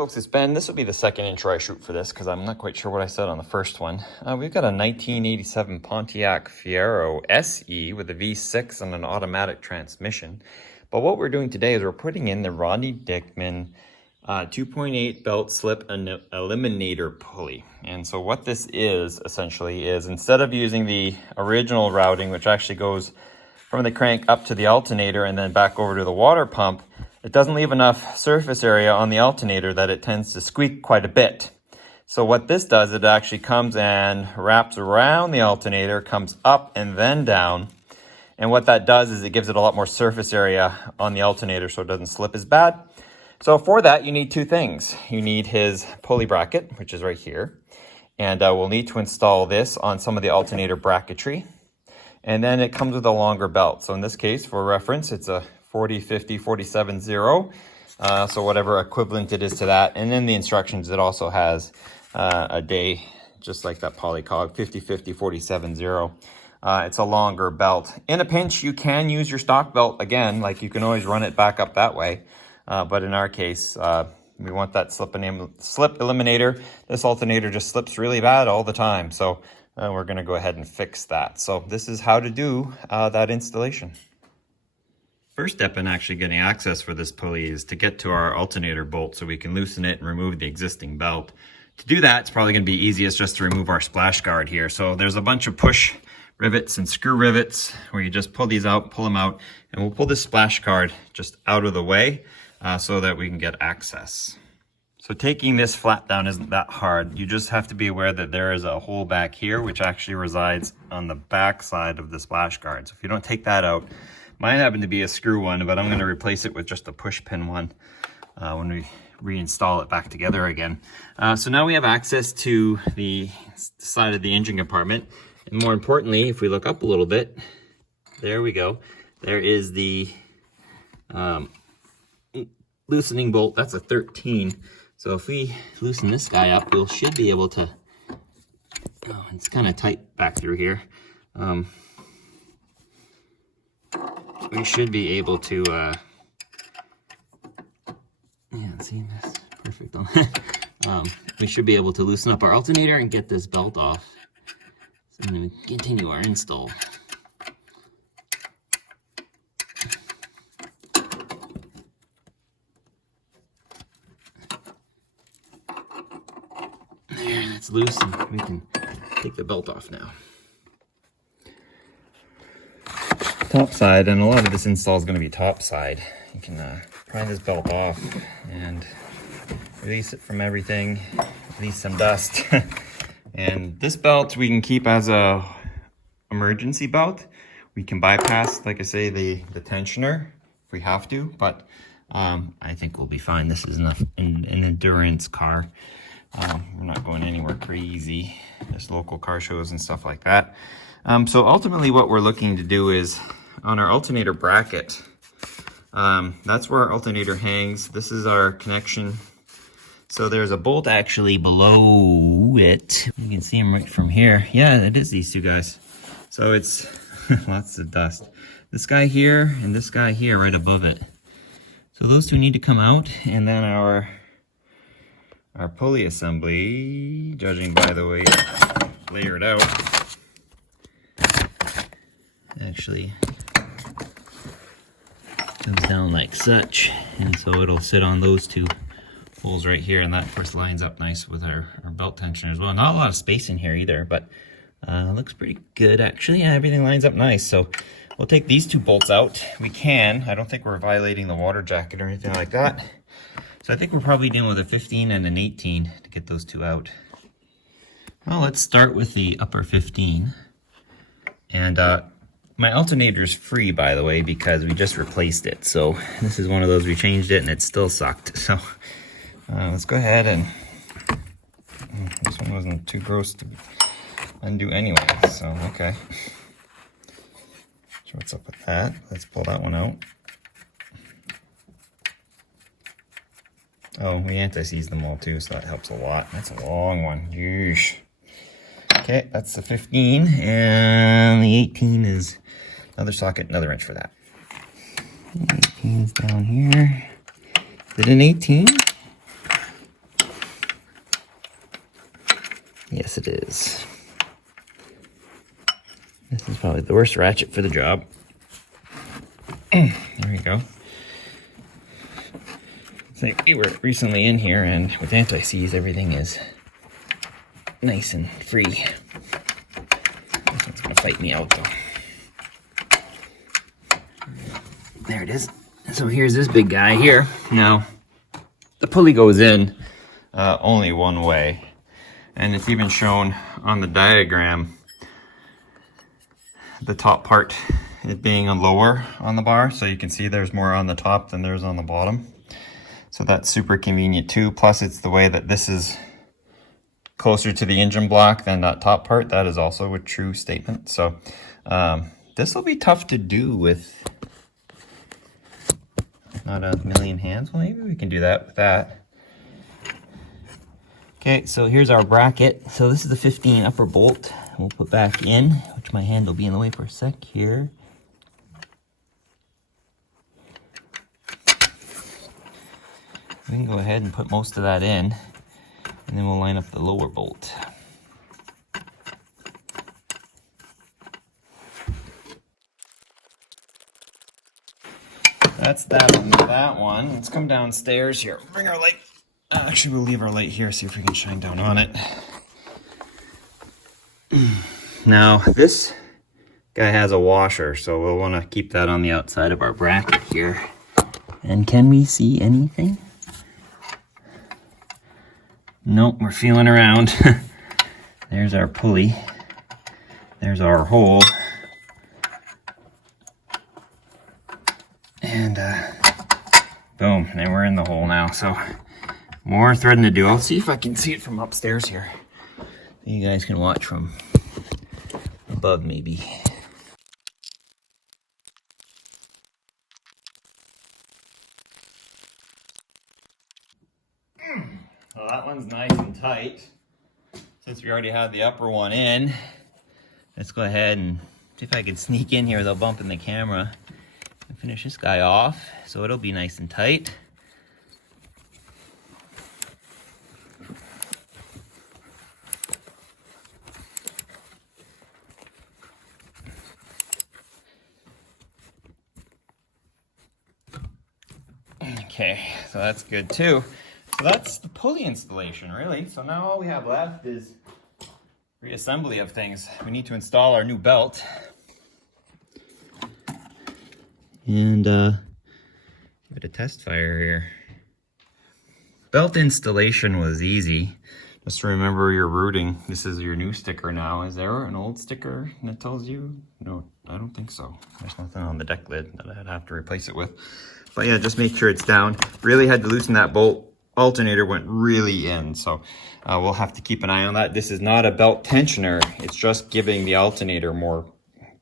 folks, it's Ben. This will be the second intro I shoot for this because I'm not quite sure what I said on the first one. We've got a 1987 Pontiac Fiero SE with a V6 and an automatic transmission. But what we're doing today is we're putting in the Rodney Dickman 2.8 belt slip eliminator pulley. And so what this is essentially is, instead of using the original routing, which actually goes from the crank up to the alternator and then back over to the water pump, it doesn't leave enough surface area on the alternator that it tends to squeak quite a bit. So what this does, it actually comes and wraps around the alternator, comes up and then down. And what that does is it gives it a lot more surface area on the alternator so it doesn't slip as bad. So for that, you need two things. You need his pulley bracket, which is right here. And we'll need to install this on some of the alternator bracketry. And then it comes with a longer belt. So in this case, for reference, it's a 40-50 47-0. So whatever equivalent it is to that. And in the instructions, it also has a day, just like that polycog, 50-50 47-0. It's a longer belt. In a pinch, you can use your stock belt again. Like, you can always run it back up that way. But in our case, we want that slip eliminator. This alternator just slips really bad all the time. So we're going to go ahead and fix that. So this is how to do that installation. First step in actually getting access for this pulley is to get to our alternator bolt so we can loosen it and remove the existing belt. To do that, it's probably going to be easiest just to remove our splash guard here. So there's a bunch of push rivets and screw rivets where you just pull these out, pull them out, and we'll pull this splash guard just out of the way so that we can get access. So taking this flat down isn't that hard. You just have to be aware that there is a hole back here which actually resides on the back side of the splash guard. So if you don't take that out, mine happened to be a screw one, but I'm going to replace it with just a push pin one when we reinstall it back together again. So now we have access to the side of the engine compartment. And more importantly, if we look up a little bit, there we go. There is the loosening bolt. That's a 13. So if we loosen this guy up, we should be able to, it's kind of tight back through here. We should be able to, yeah, see, that's perfect. We should be able to loosen up our alternator and get this belt off. So I'm going to continue our install. There, that's loose, and we can take the belt off now. Top side, and a lot of this install is going to be top side. You can pry this belt off and release it from everything, release some dust. And this belt we can keep as a emergency belt. We can bypass, like I say, the tensioner if we have to, but I think we'll be fine. This is an endurance car. We're not going anywhere crazy, just local car shows and stuff like that. So ultimately what we're looking to do is on our alternator bracket, that's where our alternator hangs. This is our connection. So there's a bolt actually below it. You can see them right from here. Yeah, it is these two guys. So it's lots of dust. This guy here and this guy here right above it. So those two need to come out, and then our pulley assembly, judging by the way it's layered out, actually comes down like such, and so it'll sit on those two holes right here, and that of course lines up nice with our belt tensioner as well. Not a lot of space in here either, but looks pretty good actually. Yeah, everything lines up nice. So we'll take these two bolts out. We can. I don't think we're violating the water jacket or anything like that. So I think we're probably dealing with a 15 and an 18 to get those two out. Well, let's start with the upper 15. And my alternator is free, by the way, because we just replaced it. So this is one of those, we changed it and it still sucked. So let's go ahead and, this one wasn't too gross to undo anyway, so okay. So what's up with that? Let's pull that one out. Oh, we anti-seize them all too, so that helps a lot. That's a long one. Yeesh. Okay, that's the 15, and the 18 is another socket, another inch for that. 18's down here. Is it an 18? Yes, it is. This is probably the worst ratchet for the job. There we go. It's like we were recently in here, and with anti-seize, everything is nice and free. This one's gonna fight me out though. There it is. So here's this big guy here. Now, the pulley goes in only one way, and it's even shown on the diagram, the top part it being lower on the bar, so you can see there's more on the top than there's on the bottom. So that's super convenient too. Plus it's the way that this is closer to the engine block than that top part. That is also a true statement. So this will be tough to do with not a million hands. Well, maybe we can do that with that. Okay, so here's our bracket. So this is the 15 upper bolt. We'll put back in, which my hand will be in the way for a sec here. We can go ahead and put most of that in, and then we'll line up the lower bolt. That's that on that one. Let's come downstairs here. Bring our light. Actually, we'll leave our light here, see if we can shine down on it. Now, this guy has a washer, so we'll want to keep that on the outside of our bracket here. And can we see anything? Nope, we're feeling around. There's our pulley. There's our hole. And boom, and we're in the hole now. So more threading to do. I'll see if I can see it from upstairs here. You guys can watch from above maybe. Well, that one's nice and tight. Since we already had the upper one in, let's go ahead and see if I can sneak in here without bumping the camera and finish this guy off. So it'll be nice and tight. Okay, so that's good too. So that's the pulley installation, really. So now all we have left is reassembly of things. We need to install our new belt. And give it a test fire here. Belt installation was easy. Just remember your routing. This is your new sticker now. Is there an old sticker that tells you? No, I don't think so. There's nothing on the deck lid that I'd have to replace it with. But yeah, just make sure it's down. Really had to loosen that bolt. Alternator went really in, so we'll have to keep an eye on that. This is not a belt tensioner. It's just giving the alternator more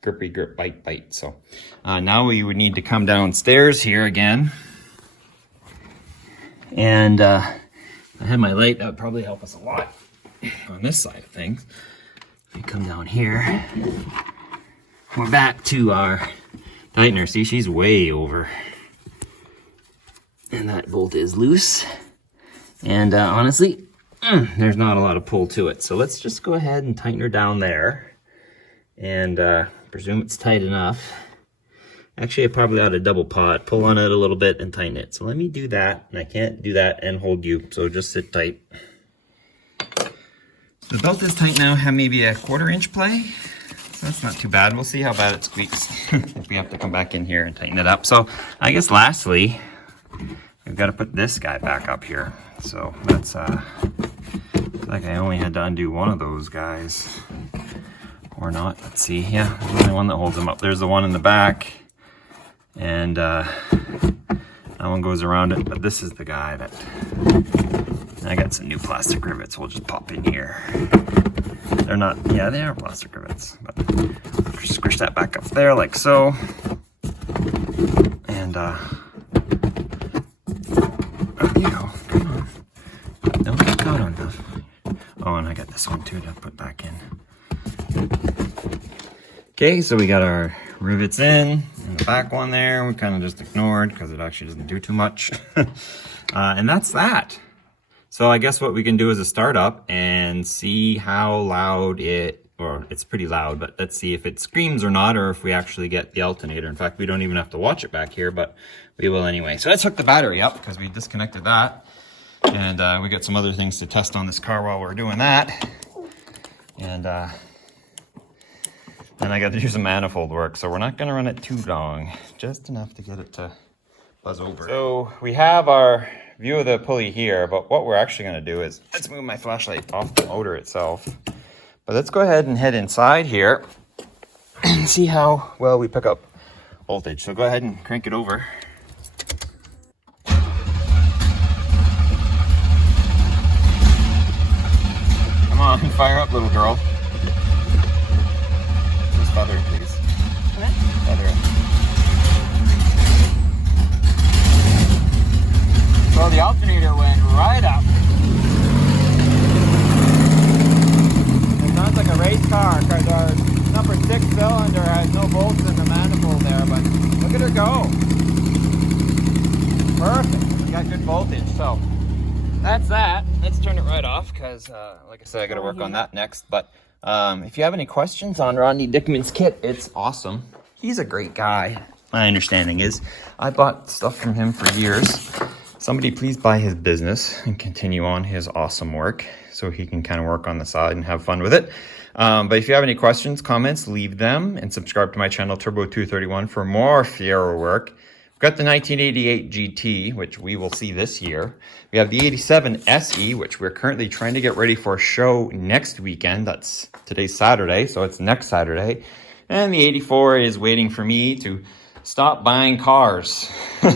grippy grip bite. So now we would need to come downstairs here again. And I had my light. That would probably help us a lot on this side of things. If we come down here, we're back to our tightener. See, she's way over. And that bolt is loose. And honestly, there's not a lot of pull to it. So let's just go ahead and tighten her down there. And presume it's tight enough. Actually, I probably ought to double pot, pull on it a little bit and tighten it. So let me do that. And I can't do that and hold you. So just sit tight. So the belt is tight now. Have maybe a 1/4 inch play. So that's not too bad. We'll see how bad it squeaks if we have to come back in here and tighten it up. So I guess lastly, we've got to put this guy back up here. So that's like I only had to undo one of those guys, or not. Let's see. Yeah, there's only one that holds them up. There's the one in the back, and that one goes around it. But this is the guy that I got some new plastic rivets. We'll just pop in here. They're not. Yeah, they are plastic rivets. But squish that back up there like so, and you go. Come on. Don't get caught on stuff. Oh, and I got this one too to put back in. Okay, so we got our rivets in, and the back one there we kind of just ignored because it actually doesn't do too much. And that's that. So I guess what we can do is a startup and see how loud it's pretty loud, but let's see if it screams or not, or if we actually get the alternator. In fact, we don't even have to watch it back here, but we will anyway. So let's hook the battery up because we disconnected that. And we got some other things to test on this car while we're doing that. And then I got to do some manifold work, so we're not going to run it too long, just enough to get it to buzz over. So we have our view of the pulley here, but what we're actually going to do is, let's move my flashlight off the motor itself. But let's go ahead and head inside here and see how well we pick up voltage. So go ahead and crank it over. Come on, fire up, little girl. Just feather it, please. What? Feather it. So the alternator went right up. It sounds like a race car because our number 6 cylinder has no bolts in the manifold there, but look at her go. Perfect. We got good voltage. So that's that. Let's turn it right off because, like I said, I got to work on that next. But if you have any questions on Rodney Dickman's kit, it's awesome. He's a great guy. My understanding is I bought stuff from him for years. Somebody please buy his business and continue on his awesome work so he can kind of work on the side and have fun with it. But if you have any questions, comments, leave them and subscribe to my channel, Turbo231, for more Fiero work. We've got the 1988 GT, which we will see this year. We have the 87 SE, which we're currently trying to get ready for a show next weekend. That's today's Saturday, so it's next Saturday. And the 84 is waiting for me to stop buying cars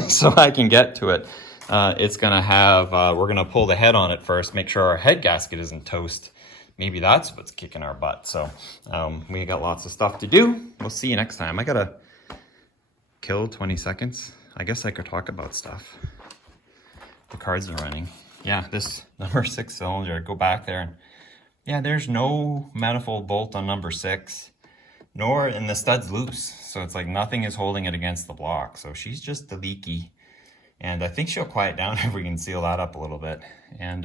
so I can get to it. It's going to have, we're going to pull the head on it first, make sure our head gasket isn't toast. Maybe that's what's kicking our butt. So we got lots of stuff to do. We'll see you next time. I got to kill 20 seconds. I guess I could talk about stuff. The cards are running. Yeah, this number 6 cylinder, go back there. And yeah, there's no manifold bolt on number 6, nor in the stud's loose. So it's like nothing is holding it against the block. So she's just the leaky. And I think she'll quiet down if we can seal that up a little bit. And